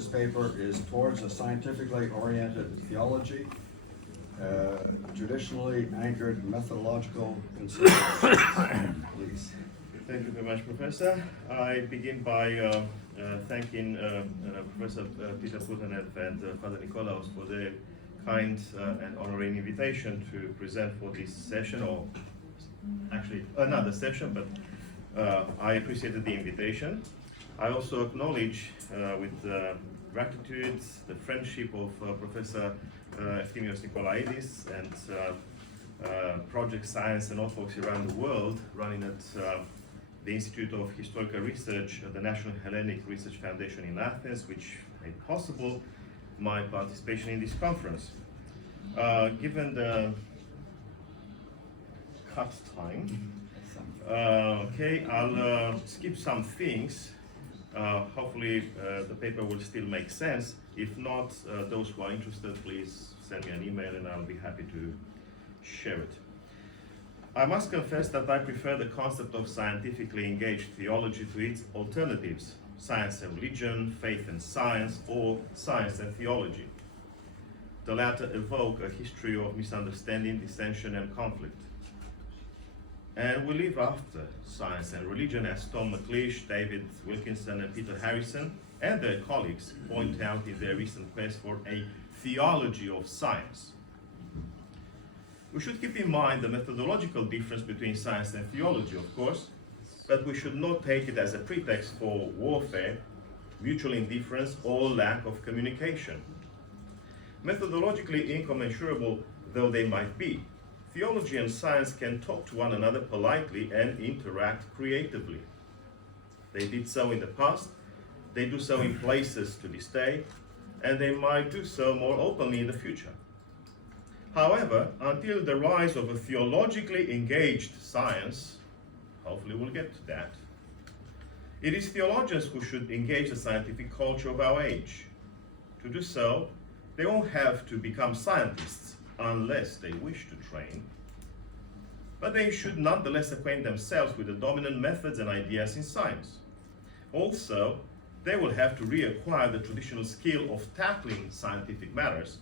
this paper is towards a scientifically oriented theology, traditionally anchored methodological considerations. Please. Thank you very much, Professor. I begin by thanking Professor Peter Putanev and Father Nicolaos for their kind and honoring invitation to present for this session, or actually another session, but I appreciated the invitation. I also acknowledge with gratitude the friendship of Professor Efthymios Nikolaidis and Project Science and Orthodox around the world, running at the Institute of Historical Research at the National Hellenic Research Foundation in Athens, which made possible my participation in this conference. Given the cut time, okay, I'll skip some things. Hopefully the paper will still make sense. If not, those who are interested, please send me an email and I'll be happy to share it. I must confess that I prefer the concept of scientifically engaged theology to its alternatives, science and religion, faith and science, or science and theology. The latter evoke a history of misunderstanding, dissension, and conflict. And we live after science and religion, as Tom McLeish, David Wilkinson, and Peter Harrison and their colleagues point out in their recent quest for a theology of science. We should keep in mind the methodological difference between science and theology, of course, but we should not take it as a pretext for warfare, mutual indifference, or lack of communication. Methodologically incommensurable though they might be, theology and science can talk to one another politely and interact creatively. They did so in the past, they do so in places to this day, and they might do so more openly in the future. However, until the rise of a theologically engaged science, hopefully we'll get to that, it is theologians who should engage the scientific culture of our age. To do so, they won't have to become scientists unless they wish to train, but they should nonetheless acquaint themselves with the dominant methods and ideas in science. Also, they will have to reacquire the traditional skill of tackling scientific matters,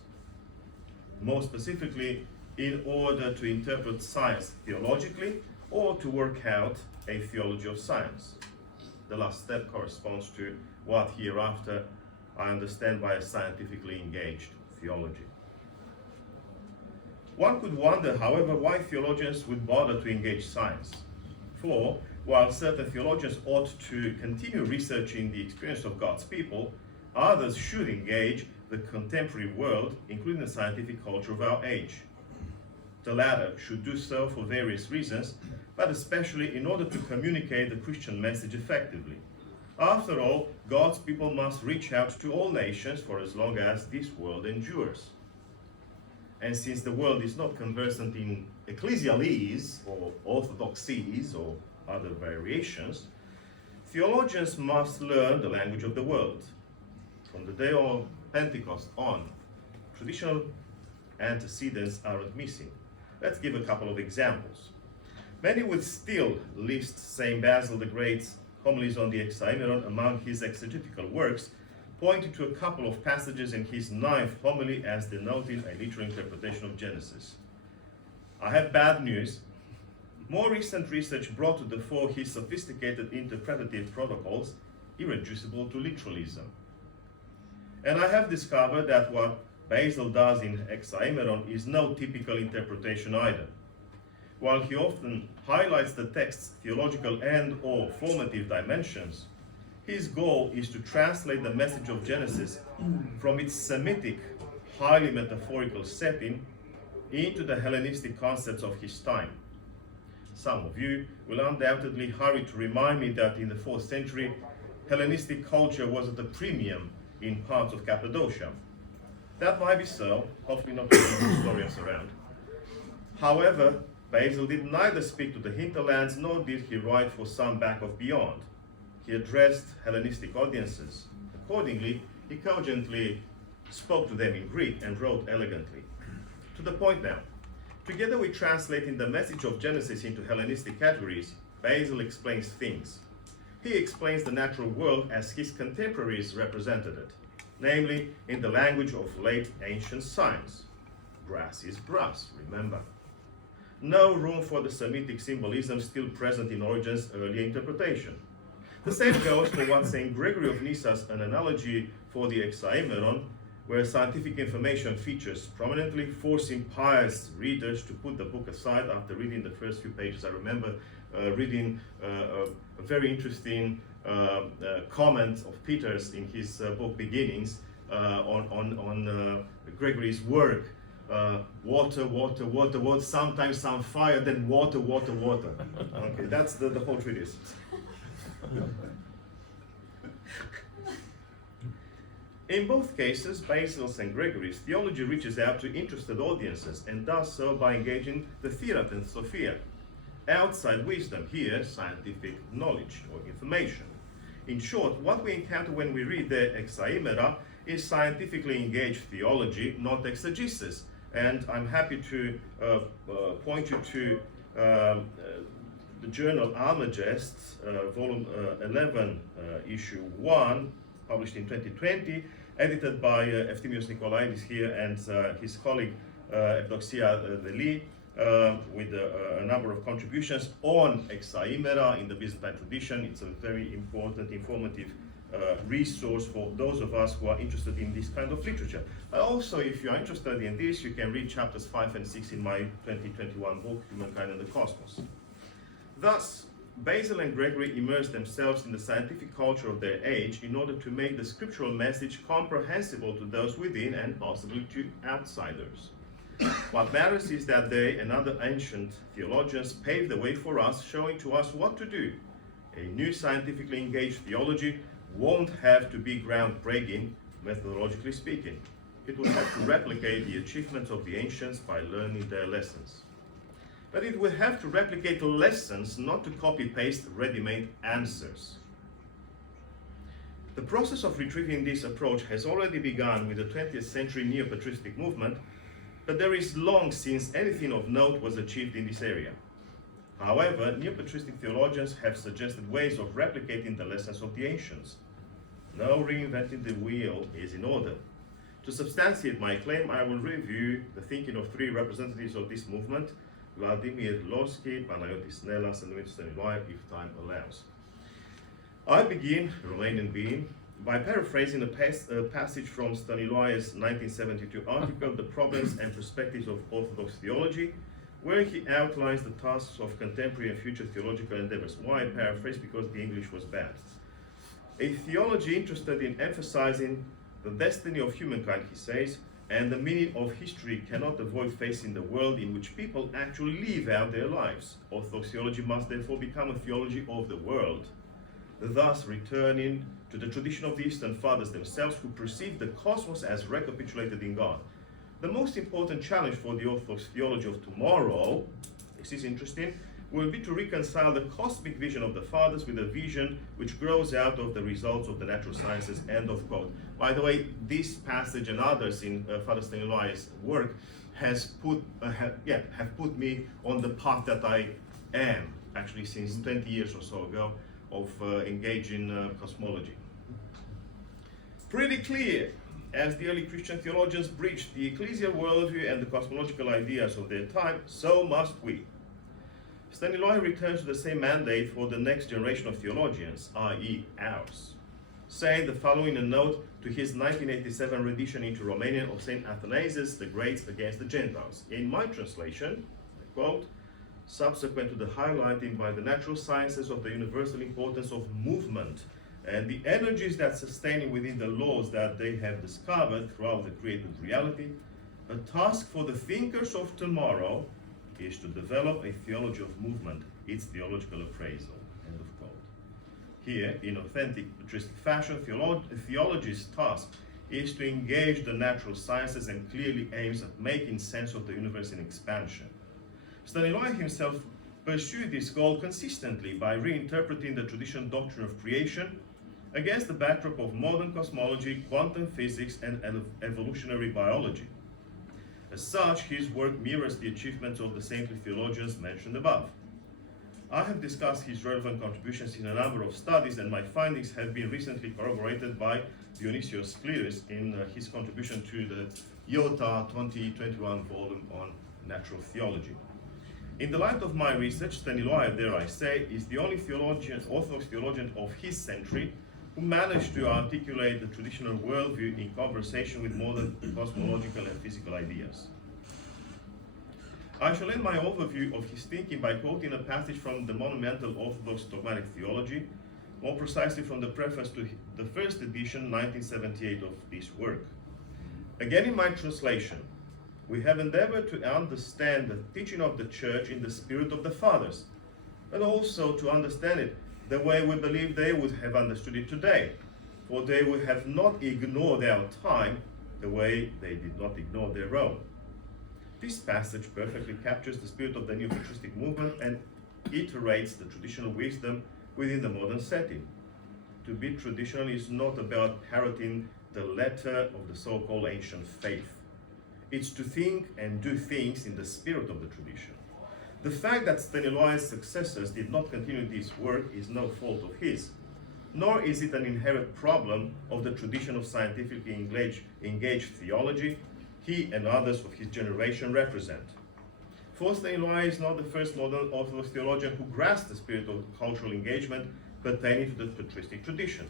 more specifically in order to interpret science theologically or to work out a theology of science. The last step corresponds to what hereafter I understand by a scientifically engaged theology. One could wonder, however, why theologians would bother to engage science. For, while certain theologians ought to continue researching the experience of God's people, others should engage the contemporary world, including the scientific culture of our age. The latter should do so for various reasons, but especially in order to communicate the Christian message effectively. After all, God's people must reach out to all nations for as long as this world endures. And since the world is not conversant in ecclesialese or orthodoxies or other variations, theologians must learn the language of the world. From the day of Pentecost on, traditional antecedents aren't missing. Let's give a couple of examples. Many would still list St. Basil the Great's homilies on the Hexaemeron among his exegetical works, pointing to a couple of passages in his 9th homily as denoting a literal interpretation of Genesis. I have bad news. More recent research brought to the fore his sophisticated interpretative protocols, irreducible to literalism. And I have discovered that what Basil does in Hexaemeron is no typical interpretation either. While he often highlights the text's theological and/or formative dimensions, his goal is to translate the message of Genesis from its Semitic, highly metaphorical setting into the Hellenistic concepts of his time. Some of you will undoubtedly hurry to remind me that in the 4th century, Hellenistic culture was at a premium in parts of Cappadocia. That might be so, hopefully not too many historians around. However, Basil did neither speak to the hinterlands nor did he write for some back of beyond. He addressed Hellenistic audiences. Accordingly, he cogently spoke to them in Greek and wrote elegantly. To the point now. Together with translating the message of Genesis into Hellenistic categories, Basil explains things. He explains the natural world as his contemporaries represented it. namely in the language of late ancient science. Brass is brass, remember. No room for the Semitic symbolism still present in Origen's earlier interpretation. The same goes for what St. Gregory of Nyssa's an analogy for the exaimeron, where scientific information features prominently, forcing pious readers to put the book aside after reading the first few pages. I remember reading a very interesting comment of Peter's in his book Beginnings on Gregory's work. Water, water, water, water, sometimes some fire, then water, water, water. Okay, that's the whole treatise. In both cases, Basil's and Gregory's, theology reaches out to interested audiences and does so by engaging the theologians and sophia. Outside wisdom, here, scientific knowledge or information. In short, what we encounter when we read the exaimera is scientifically engaged theology, not exegesis. And I'm happy to point you to the journal Almagests, volume 11, issue 1, published in 2020, edited by Efthymios Nikolaidis here and his colleague Evdoxia Veli, with a number of contributions on exaimera in the Byzantine tradition. It's a very important, informative resource for those of us who are interested in this kind of literature. Also, if you are interested in this, you can read chapters 5 and 6 in my 2021 book, Humankind and the Cosmos. Thus, Basil and Gregory immersed themselves in the scientific culture of their age in order to make the scriptural message comprehensible to those within and possibly to outsiders. What matters is that they and other ancient theologians paved the way for us, showing to us what to do. A new scientifically engaged theology won't have to be groundbreaking, methodologically speaking. It will have to replicate the achievements of the ancients by learning their lessons. But it will have to replicate lessons, not to copy-paste ready-made answers. The process of retrieving this approach has already begun with the 20th century neo-patristic movement, but there is long since anything of note was achieved in this area. However, neo-patristic theologians have suggested ways of replicating the lessons of the ancients. No reinventing the wheel is in order. To substantiate my claim, I will review the thinking of three representatives of this movement, Vladimir Lossky, Panayotis Nellas, and Staniloae, if time allows. I begin, Romanian being, by paraphrasing a passage from Staniloae's 1972 article, The Problems and Perspectives of Orthodox Theology, where he outlines the tasks of contemporary and future theological endeavors. Why paraphrase? Because the English was bad. A theology interested in emphasizing the destiny of humankind, he says, and the meaning of history cannot avoid facing the world in which people actually live out their lives. Orthodox theology must therefore become a theology of the world, thus returning to the tradition of the Eastern Fathers themselves, who perceived the cosmos as recapitulated in God. The most important challenge for the Orthodox theology of tomorrow, this is interesting, will be to reconcile the cosmic vision of the Fathers with a vision which grows out of the results of the natural sciences, end of quote. By the way, this passage and others in Father Staniloae's work have put me on the path that I am, actually since 20 years or so ago, of engaging cosmology. Pretty clear, as the early Christian theologians breached the ecclesial worldview and the cosmological ideas of their time, so must we. Staniloae returns to the same mandate for the next generation of theologians, i.e. ours, saying the following in a note to his 1987 rendition into Romanian of St. Athanasius the Great against the Gentiles. In my translation, I quote, subsequent to the highlighting by the natural sciences of the universal importance of movement and the energies that sustain within the laws that they have discovered throughout the created reality, a task for the thinkers of tomorrow is to develop a theology of movement, its theological appraisal, end of quote. Here, in authentic patristic fashion, theology's task is to engage the natural sciences and clearly aims at making sense of the universe in expansion. Staniloae himself pursued this goal consistently by reinterpreting the traditional doctrine of creation against the backdrop of modern cosmology, quantum physics, and evolutionary biology. As such, his work mirrors the achievements of the saintly theologians mentioned above. I have discussed his relevant contributions in a number of studies, and my findings have been recently corroborated by Dionysios Clearus in his contribution to the IOTA 2021 volume on natural theology. In the light of my research, Staniloae, dare I say, is the only Orthodox theologian of his century who managed to articulate the traditional worldview in conversation with modern cosmological and physical ideas. I shall end my overview of his thinking by quoting a passage from the monumental Orthodox Dogmatic Theology, more precisely from the preface to the first edition, 1978, of this work. Again, in my translation, we have endeavored to understand the teaching of the Church in the spirit of the Fathers, but also to understand it the way we believe they would have understood it today, for they would have not ignored our time the way they did not ignore their own. This passage perfectly captures the spirit of the new patristic movement and iterates the traditional wisdom within the modern setting. To be traditional is not about parroting the letter of the so-called ancient faith. It's to think and do things in the spirit of the tradition. The fact that Staniloae's successors did not continue this work is no fault of his, nor is it an inherent problem of the tradition of scientifically engaged theology he and others of his generation represent. For Staniloae is not the first modern Orthodox theologian who grasped the spirit of cultural engagement pertaining to the patristic tradition.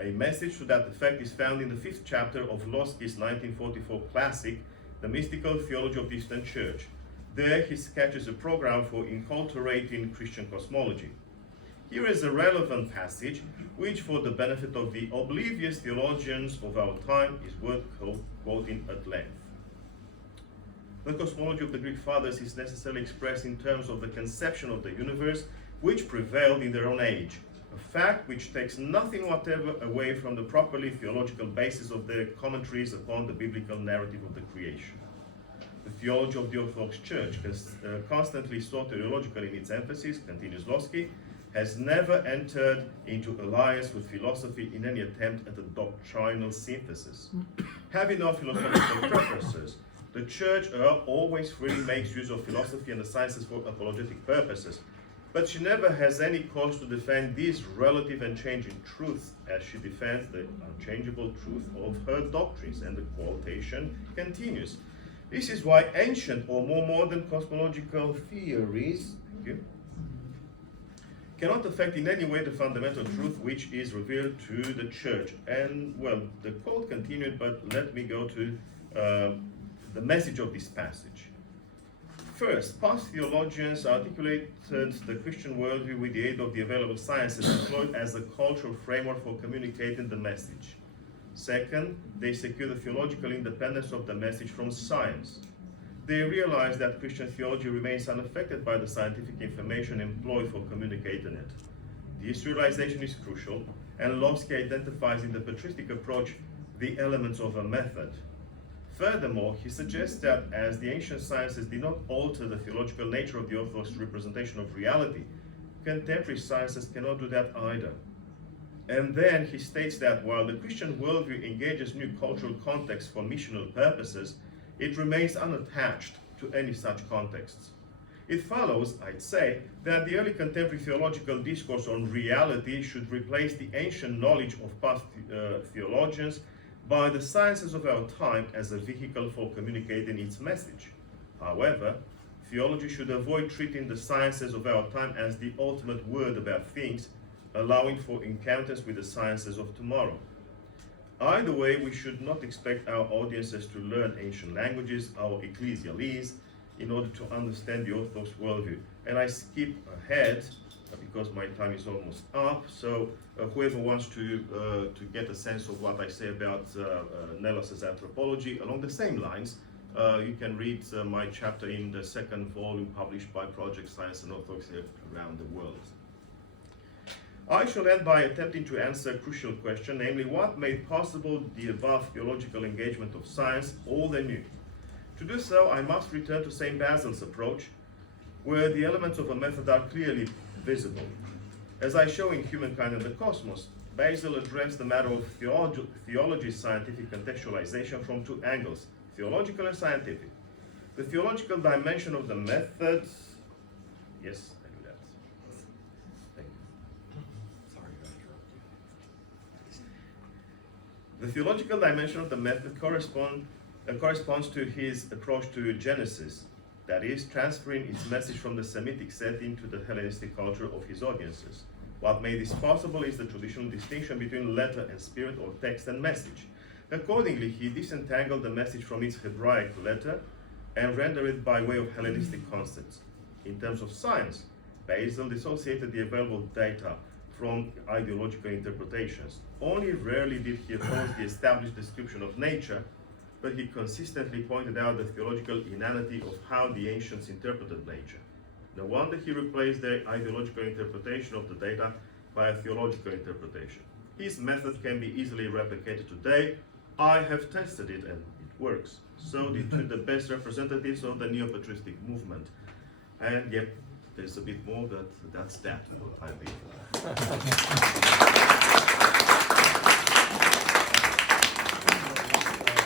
A message to that effect is found in the 5th chapter of Lossky's 1944 classic, The Mystical Theology of the Eastern Church. There he sketches a program for inculturating Christian cosmology. Here is a relevant passage, which for the benefit of the oblivious theologians of our time is worth quoting at length. The cosmology of the Greek fathers is necessarily expressed in terms of the conception of the universe which prevailed in their own age, a fact which takes nothing whatever away from the properly theological basis of their commentaries upon the biblical narrative of the creation. The theology of the Orthodox Church, constantly soteriological in its emphasis, continues Lossky, has never entered into alliance with philosophy in any attempt at a doctrinal synthesis. Having no philosophical preferences, the Church always freely makes use of philosophy and the sciences for apologetic purposes, but she never has any cause to defend these relative and changing truths as she defends the unchangeable truth of her doctrines, and the quotation continues. This is why ancient or more modern cosmological theories cannot affect in any way the fundamental truth which is revealed to the Church. And, well, the quote continued, but let me go to the message of this passage. First, past theologians articulated the Christian worldview with the aid of the available sciences employed as a cultural framework for communicating the message. Second, they secure the theological independence of the message from science. They realize that Christian theology remains unaffected by the scientific information employed for communicating it. This realization is crucial, and Lossky identifies in the patristic approach the elements of a method. Furthermore, he suggests that as the ancient sciences did not alter the theological nature of the Orthodox representation of reality, contemporary sciences cannot do that either. And then he states that while the Christian worldview engages new cultural contexts for missional purposes, it remains unattached to any such contexts. It follows, I'd say, that the early contemporary theological discourse on reality should replace the ancient knowledge of past theologians by the sciences of our time as a vehicle for communicating its message. However, theology should avoid treating the sciences of our time as the ultimate word about things, allowing for encounters with the sciences of tomorrow. Either way, we should not expect our audiences to learn ancient languages, our ecclesialese, in order to understand the Orthodox worldview. And I skip ahead because my time is almost up, so whoever wants to get a sense of what I say about Nellas' anthropology along the same lines, you can read my chapter in the 2nd volume published by Project Science and Orthodoxy around the world. I shall end by attempting to answer a crucial question, namely what made possible the above theological engagement of science old and new. To do so, I must return to St. Basil's approach, where the elements of a method are clearly visible. As I show in Humankind and the Cosmos, Basil addressed the matter of theology's scientific contextualization from two angles, theological and scientific. The theological dimension of the method, yes, I do The theological dimension of the method corresponds to his approach to Genesis, that is, transferring its message from the Semitic setting to the Hellenistic culture of his audiences. What made this possible is the traditional distinction between letter and spirit, or text and message. Accordingly, he disentangled the message from its Hebraic letter and rendered it by way of Hellenistic concepts. In terms of science, Basil dissociated the available data from ideological interpretations. Only rarely did he oppose the established description of nature, but he consistently pointed out the theological inanity of how the ancients interpreted nature. No wonder he replaced their ideological interpretation of the data by a theological interpretation. His method can be easily replicated today. I have tested it and it works. So did the best representatives of the neo-patristic movement. And yep, there's a bit more, but that's that, I think.